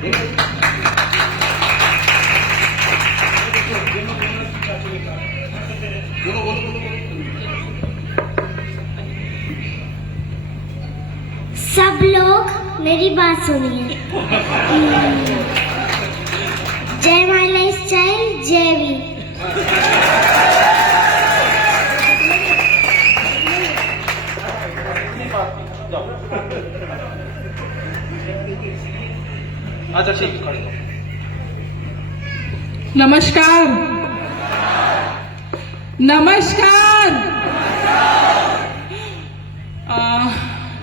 सब लोग मेरी बात सुनिए। जय माय लाइफस्टाइल, जय वी। अच्छा ठीक। नमस्कार। नमस्कार।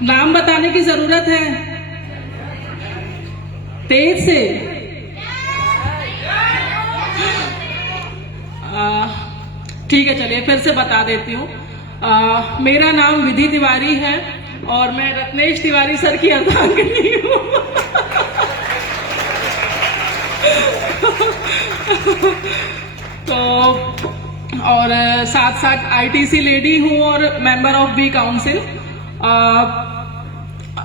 नाम बताने की जरूरत है? तेज से। ठीक है, चलिए फिर से बता देती हूँ। मेरा नाम विधि तिवारी है और मैं रत्नेश तिवारी सर की अर्धांगिनी हूँ। तो और साथ साथ आईटीसी लेडी हूँ और मेंबर ऑफ बी काउंसिल।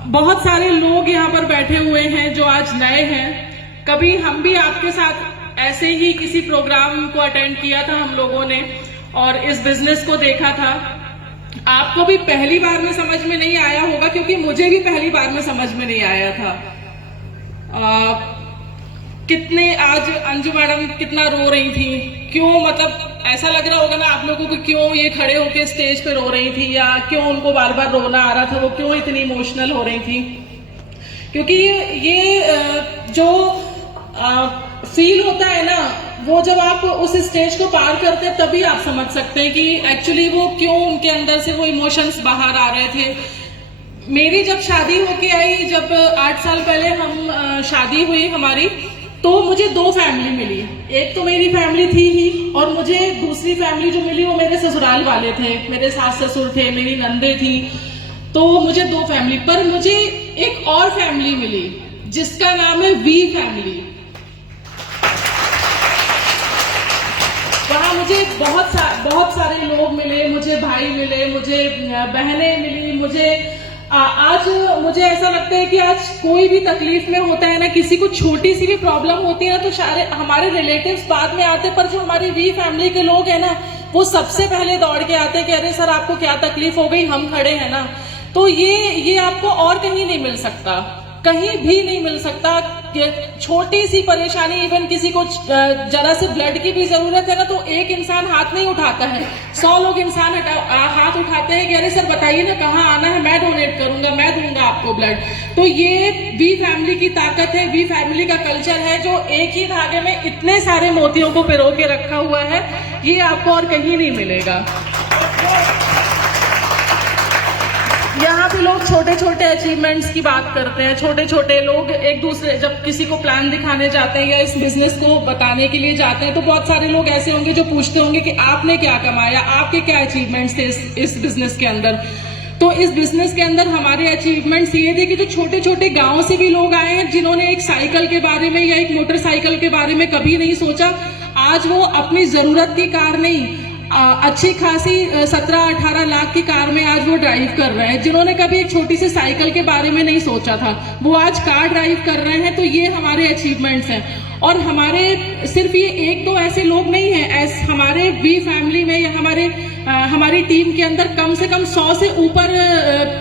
बहुत सारे लोग यहाँ पर बैठे हुए हैं जो आज नए हैं। कभी हम भी आपके साथ ऐसे ही किसी प्रोग्राम को अटेंड किया था हम लोगों ने और इस बिजनेस को देखा था। आपको भी पहली बार में समझ में नहीं आया होगा, क्योंकि मुझे भी पहली बार में समझ में नहीं आया था। कितने आज अंजू मैडम कितना रो रही थी, क्यों, मतलब ऐसा लग रहा होगा ना आप लोगों को क्यों ये खड़े होके स्टेज पे रो रही थी, या क्यों उनको बार बार रोना आ रहा था, वो क्यों इतनी इमोशनल हो रही थी। क्योंकि ये जो फील होता है ना, वो जब आप उस स्टेज को पार करते हैं तभी आप समझ सकते हैं कि एक्चुअली वो क्यों उनके अंदर से वो इमोशंस बाहर आ रहे थे। मेरी जब शादी होके आई, जब 8 साल पहले हम शादी हुई हमारी, तो मुझे 2 फैमिली मिली। एक तो मेरी फैमिली थी ही, और मुझे दूसरी फैमिली जो मिली वो मेरे ससुराल वाले थे, मेरे सास ससुर थे, मेरी नंदे थी। तो मुझे 2 फैमिली, पर मुझे एक और फैमिली मिली जिसका नाम है वी फैमिली। वहां मुझे बहुत सारे लोग मिले, मुझे भाई मिले, मुझे बहनें मिली। मुझे आज मुझे ऐसा लगता है कि आज कोई भी तकलीफ में होता है ना, किसी को छोटी सी भी प्रॉब्लम होती है ना, तो सारे हमारे रिलेटिव्स बाद में आते, पर जो हमारी वी फैमिली के लोग हैं ना, वो सबसे पहले दौड़ के आते हैं कि अरे सर आपको क्या तकलीफ हो गई, हम खड़े हैं ना। तो ये आपको और कहीं नहीं मिल सकता, कहीं भी नहीं मिल सकता। छोटी सी परेशानी, इवन किसी को जरा से ब्लड की भी जरूरत है ना, तो एक इंसान हाथ नहीं उठाता है, 100 लोग इंसान हाथ उठाते हैं कि अरे सर बताइए ना कहाँ आना है, मैं डोनेट करूंगा, मैं दूंगा आपको ब्लड। तो ये वी फैमिली की ताकत है, वी फैमिली का कल्चर है, जो एक ही धागे में इतने सारे मोतियों को पिरो के रखा हुआ है, ये आपको और कहीं नहीं मिलेगा। यहाँ पे लोग छोटे छोटे अचीवमेंट्स की बात करते हैं, छोटे छोटे लोग एक दूसरे, जब किसी को प्लान दिखाने जाते हैं या इस बिजनेस को बताने के लिए जाते हैं, तो बहुत सारे लोग ऐसे होंगे जो पूछते होंगे कि आपने क्या कमाया, आपके क्या अचीवमेंट्स थे इस बिजनेस के अंदर। तो इस बिजनेस के अंदर हमारे अचीवमेंट्स ये थे कि जो छोटे छोटे गाँव से भी लोग आए हैं, जिन्होंने एक साइकिल के बारे में या एक मोटरसाइकिल के बारे में कभी नहीं सोचा, आज वो अपनी जरूरत की कार नहीं, अच्छी खासी 17-18 लाख की कार में आज वो ड्राइव कर रहे हैं। जिन्होंने कभी एक छोटी सी साइकिल के बारे में नहीं सोचा था, वो आज कार ड्राइव कर रहे हैं। तो ये हमारे अचीवमेंट्स हैं। और हमारे सिर्फ ये 1-2 ऐसे लोग नहीं हैं, हमारे वी फैमिली में या हमारी टीम के अंदर कम से कम 100 से ऊपर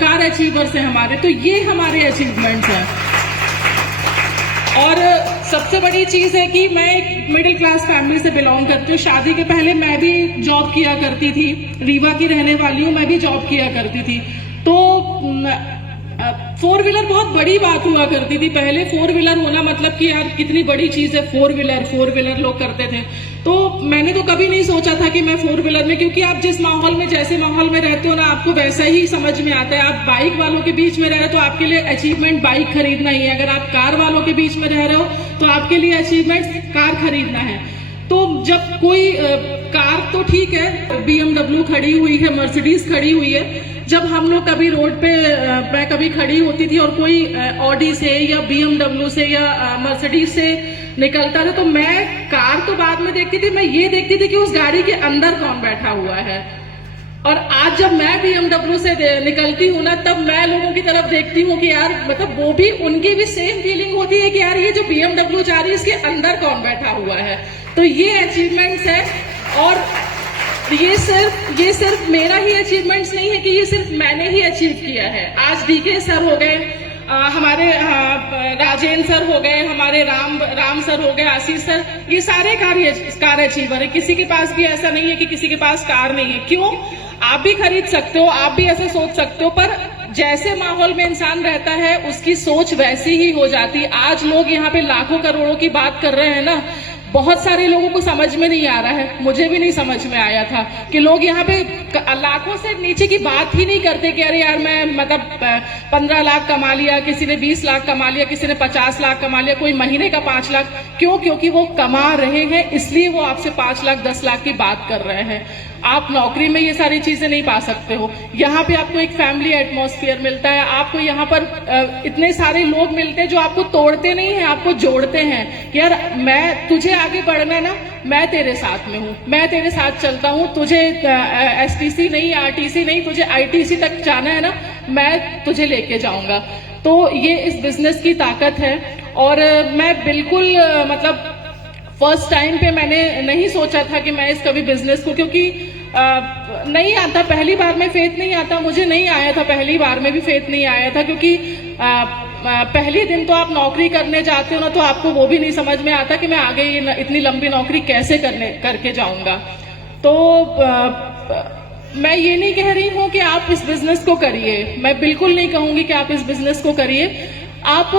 कार अचीवर्स हैं हमारे। तो ये हमारे अचीवमेंट्स हैं। और सबसे बड़ी चीज है कि मैं एक मिडिल क्लास फैमिली से बिलोंग करती हूँ। शादी के पहले मैं भी जॉब किया करती थी, रीवा की रहने वाली हूँ, मैं भी जॉब किया करती थी। तो 4 व्हीलर बहुत बड़ी बात हुआ करती थी पहले। 4 व्हीलर होना मतलब कि यार कितनी बड़ी चीज है, 4 व्हीलर लोग करते थे। तो मैंने तो कभी नहीं सोचा था कि मैं 4 व्हीलर में, क्योंकि आप जिस माहौल में, जैसे माहौल में रहते हो ना, आपको वैसा ही समझ में आता है। आप बाइक वालों के बीच में रह रहे हो तो आपके लिए अचीवमेंट बाइक खरीदना ही है। अगर आप कार वालों के बीच में रह रहे हो तो आपके लिए अचीवमेंट कार खरीदना है। तो जब कोई कार तो ठीक है, BMW खड़ी हुई है, मर्सिडीज खड़ी हुई है। जब हम लोग कभी रोड पे मैं कभी खड़ी होती थी और कोई ऑडी से या BMW से या मर्सिडीज से निकलता था, तो मैं कार तो बाद में देखती थी, मैं ये देखती थी कि उस गाड़ी के अंदर कौन बैठा हुआ है। और आज जब मैं BMW से निकलती हूँ ना, तब मैं लोगों की तरफ देखती हूँ कि यार मतलब वो भी, उनकी भी सेम फीलिंग होती है कि यार ये जो BMW जा रही है इसके अंदर कौन बैठा हुआ है। तो ये अचीवमेंट्स है, और ये सिर्फ मेरा ही अचीवमेंट्स नहीं है कि ये सिर्फ मैंने ही अचीव किया है। आज DK सर हो गए, हमारे राजेंद्र सर हो गए, हमारे राम सर हो गए, आशीष सर, ये सारे कार अचीवर है। किसी के पास भी ऐसा नहीं है कि किसी के पास कार नहीं है। क्यों? आप भी खरीद सकते हो, आप भी ऐसे सोच सकते हो, पर जैसे माहौल में इंसान रहता है उसकी सोच वैसी ही हो जाती। आज लोग यहाँ पे लाखों करोड़ों की बात कर रहे हैं ना, बहुत सारे लोगों को समझ में नहीं आ रहा है, मुझे भी नहीं समझ में आया था कि लोग यहाँ पे लाखों से नीचे की बात ही नहीं करते कि अरे यार मैं मतलब 15 लाख कमा लिया, किसी ने 20 लाख कमा लिया, किसी ने 50 लाख कमा लिया, कोई महीने का 5 लाख। क्यों? क्योंकि वो कमा रहे हैं, इसलिए वो आपसे 5 लाख 10 लाख की बात कर रहे हैं। आप नौकरी में ये सारी चीजें नहीं पा सकते हो। यहाँ पे आपको एक फैमिली एटमॉस्फेयर मिलता है, आपको यहाँ पर इतने सारे लोग मिलते हैं जो आपको तोड़ते नहीं है, आपको जोड़ते हैं। यार मैं, तुझे आगे बढ़ना है ना, मैं तेरे साथ में हूँ, मैं तेरे साथ चलता हूँ। तुझे STC नहीं, RTC नहीं, तुझे ITC तक जाना है ना, मैं तुझे लेके जाऊंगा। तो ये इस बिजनेस की ताकत है। और मैं बिल्कुल मतलब फर्स्ट टाइम पे मैंने नहीं सोचा था कि मैं इस कभी बिजनेस को, क्योंकि नहीं आता, पहली बार में फेथ नहीं आता, मुझे नहीं आया था, पहली बार में भी फेथ नहीं आया था, क्योंकि पहले दिन तो आप नौकरी करने जाते हो ना, तो आपको वो भी नहीं समझ में आता कि मैं आगे ये इतनी लंबी नौकरी कैसे करके जाऊंगा। तो मैं ये नहीं कह रही हूँ कि आप इस बिजनेस को करिए, मैं बिल्कुल नहीं कहूंगी कि आप इस बिजनेस को करिए। आप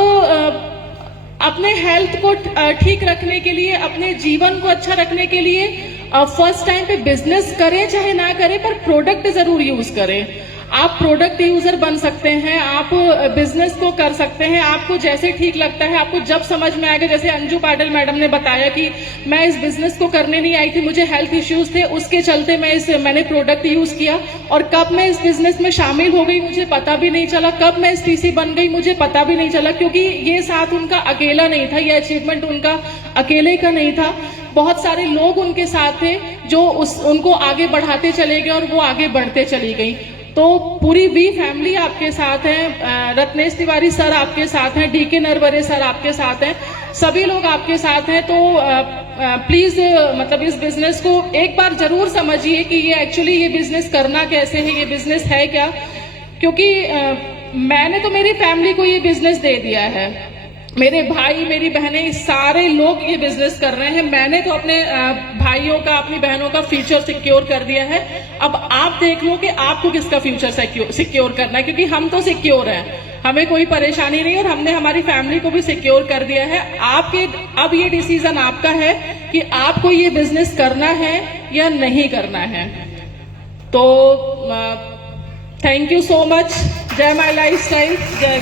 अपने हेल्थ को ठीक रखने के लिए, अपने जीवन को अच्छा रखने के लिए फर्स्ट टाइम पे बिजनेस करें चाहे ना करें, पर प्रोडक्ट जरूर यूज करें। आप प्रोडक्ट यूजर बन सकते हैं, आप बिजनेस को कर सकते हैं, आपको जैसे ठीक लगता है, आपको जब समझ में आएगा। जैसे अंजू पाटिल मैडम ने बताया कि मैं इस बिजनेस को करने नहीं आई थी, मुझे हेल्थ इश्यूज थे, उसके चलते मैंने प्रोडक्ट यूज किया, और कब मैं इस बिजनेस में शामिल हो गई मुझे पता भी नहीं चला, कब मैं STC बन गई मुझे पता भी नहीं चला, क्योंकि ये साथ उनका अकेला नहीं था, ये अचीवमेंट उनका अकेले का नहीं था। बहुत सारे लोग उनके साथ थे जो उनको आगे बढ़ाते चले गए, और वो आगे बढ़ते चली गई। तो पूरी वी फैमिली आपके साथ है, रत्नेश तिवारी सर आपके साथ हैं, DK नरवरे सर आपके साथ हैं, सभी लोग आपके साथ हैं। तो प्लीज मतलब इस बिजनेस को एक बार जरूर समझिए कि ये एक्चुअली ये बिजनेस करना कैसे है, ये बिजनेस है क्या। क्योंकि मैंने तो मेरी फैमिली को ये बिजनेस दे दिया है, मेरे भाई मेरी बहनें सारे लोग ये बिजनेस कर रहे हैं, मैंने तो अपने भाइयों का, अपनी बहनों का फ्यूचर सिक्योर कर दिया है। अब आप देख लो कि आपको किसका फ्यूचर सिक्योर करना है, क्योंकि हम तो सिक्योर हैं, हमें कोई परेशानी नहीं, और हमने हमारी फैमिली को भी सिक्योर कर दिया है। अब ये डिसीजन आपका है कि आपको ये बिजनेस करना है या नहीं करना है। तो थैंक यू सो मच। जय माई लाइफस्टाइल, जय